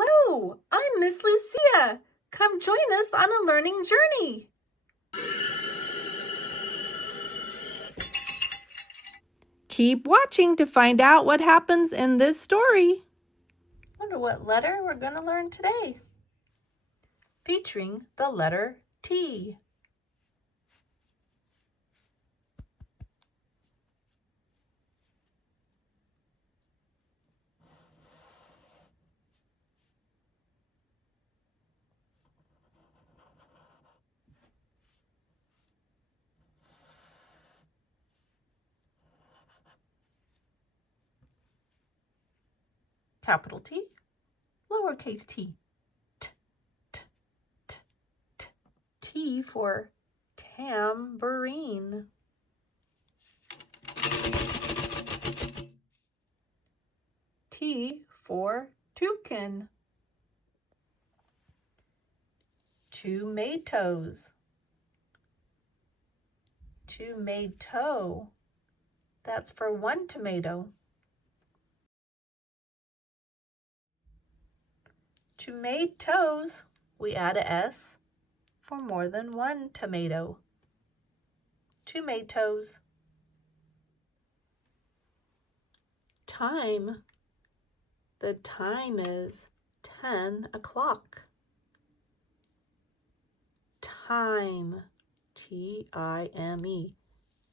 Hello, I'm Miss Lucia. Come join us on a learning journey. Keep watching to find out what happens in this story. Wonder what letter we're going to learn today. Featuring the letter T. Capital T, lowercase t. T, t, t, t. T for tambourine. T for toucan. Tomatoes. Tomato. That's for one tomato. Tomatoes, we add a S for more than one tomato. Tomatoes. Time. The time is 10 o'clock. Time. T-I-M-E.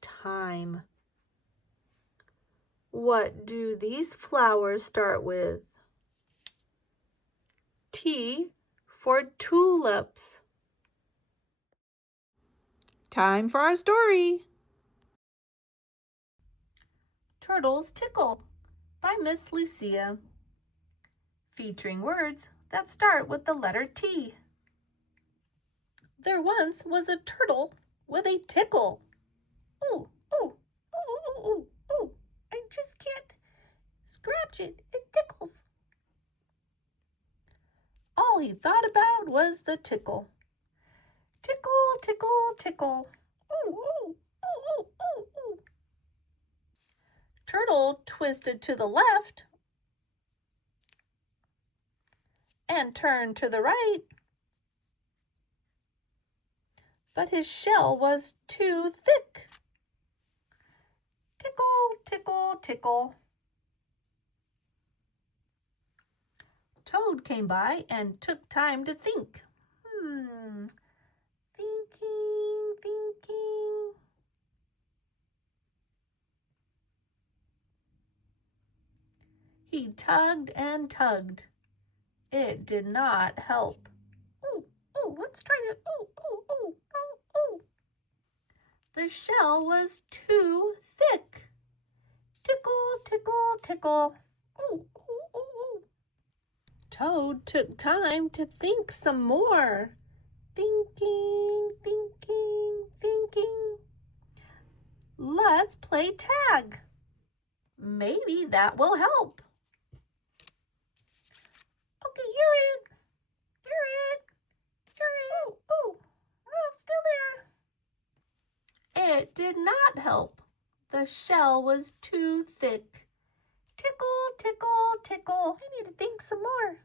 Time. What do these flowers start with? T for tulips. Time for our story. Turtles Tickle by Miss Lucia. Featuring words that start with the letter T. There once was a turtle with a tickle. Oh, oh, oh, oh, oh, oh, I just can't scratch it. It tickles. All he thought about was the tickle. Tickle, tickle, tickle. Oh, oh, oh, oh, oh, oh. Turtle twisted to the left and turned to the right, but his shell was too thick. Tickle, tickle, tickle. Toad came by and took time to think. Thinking. He tugged and tugged. It did not help. Oh, let's try that. Oh. The shell was too thick. Tickle, tickle, tickle. Oh. Toad took time to think some more. Thinking. Let's play tag. Maybe that will help. Okay, you're in. Oh, I'm still there. It did not help. The shell was too thick. Tickle, tickle, tickle. I need to think some more.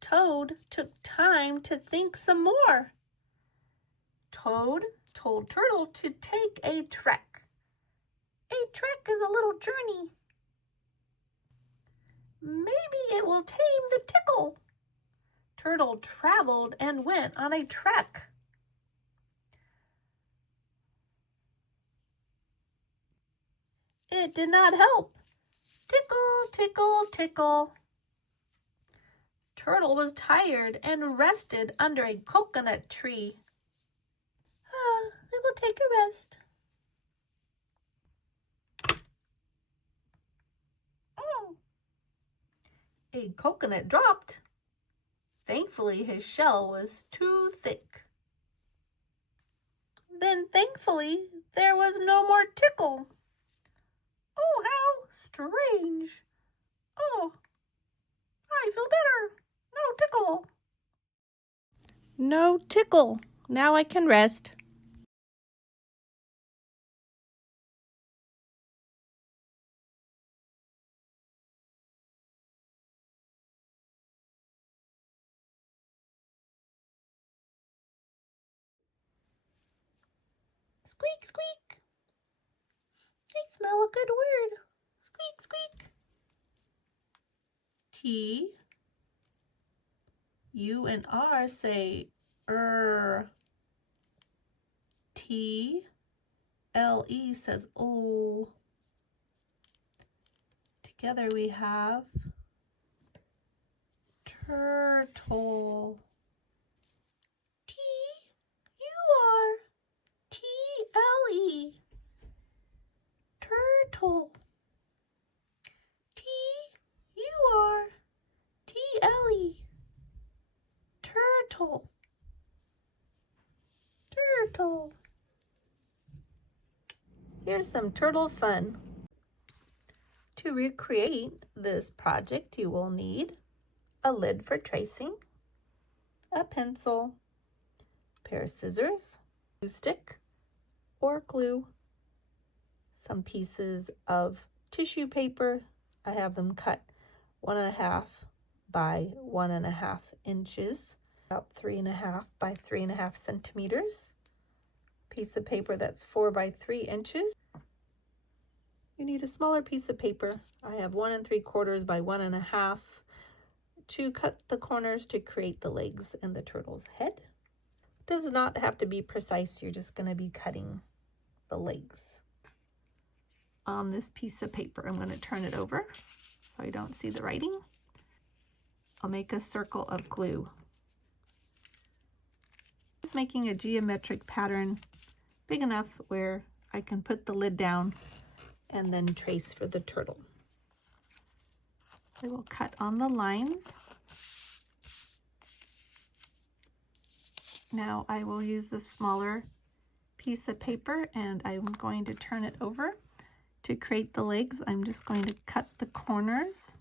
Toad took time to think some more. Toad told Turtle to take a trek. A trek is a little journey. Maybe it will tame the tickle. Turtle traveled and went on a trek. It did not help. Tickle, tickle, tickle. Turtle was tired and rested under a coconut tree. I will take a rest. A coconut dropped. Thankfully, his shell was too thick. Then thankfully, there was no more tickle. Oh, how strange. Oh, I feel better. No tickle. No tickle. Now I can rest. Squeak, squeak. I smell a good word. Squeak, squeak. T. U and R say T. L-E says L. Together we have turtle. T-U-R. T-L-E. Turtle. T-U-R. T-L-E. Turtle. Turtle. Here's some turtle fun. To recreate this project, you will need a lid for tracing, a pencil, a pair of scissors, glue stick or glue, some pieces of tissue paper. I have them cut 1.5 by 1.5 inches, about 3.5 by 3.5 centimeters. Piece of paper that's 4 by 3 inches. You need a smaller piece of paper. I have 1 3/4 by 1.5 to cut the corners to create the legs and the turtle's head. It does not have to be precise. You're just going to be cutting the legs on this piece of paper. I'm going to turn it over so I don't see the writing. I'll make a circle of glue. Just making a geometric pattern big enough where I can put the lid down and then trace for the turtle. I will cut on the lines. Now I will use the smaller piece of paper and I'm going to turn it over. To create the legs, I'm just going to cut the corners.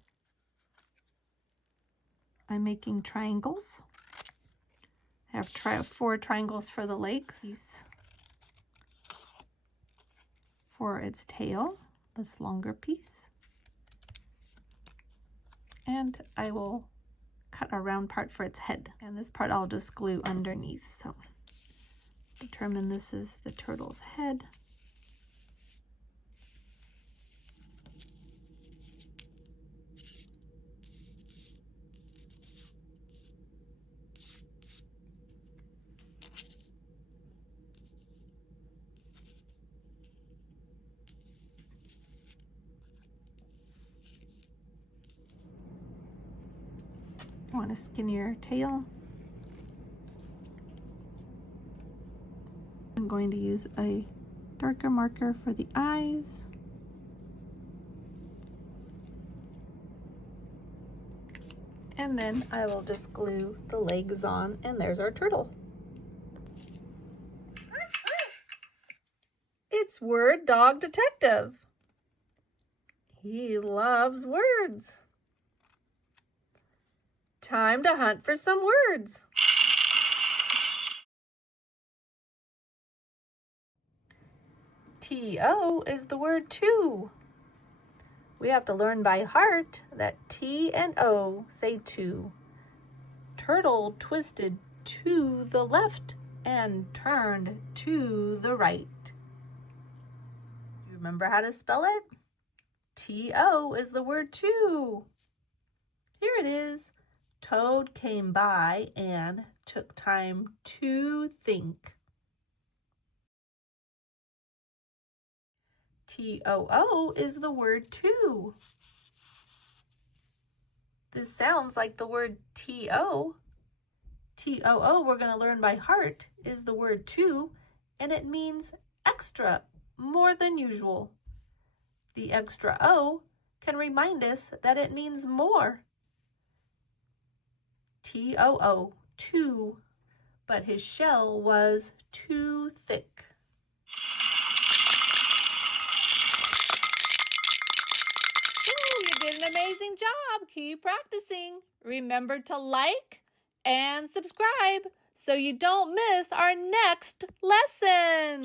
I'm making triangles. I have 4 triangles for the legs. For its tail, this longer piece. And I will cut a round part for its head. And this part I'll just glue underneath. So determine this is the turtle's head. I want a skinnier tail. I'm going to use a darker marker for the eyes. And then I will just glue the legs on, and there's our turtle. It's Word Dog Detective. He loves words. Time to hunt for some words. T-O is the word two. We have to learn by heart that T and O say two. Turtle twisted to the left and turned to the right. Do you remember how to spell it? T-O is the word two. Here it is. Toad came by and took time to think. T-O-O is the word two. This sounds like the word T-O. T-O-O, we're going to learn by heart, is the word two, and it means extra, more than usual. The extra O can remind us that it means more. T-O-O, two, but his shell was too thick. Ooh, you did an amazing job. Keep practicing. Remember to like and subscribe so you don't miss our next lesson.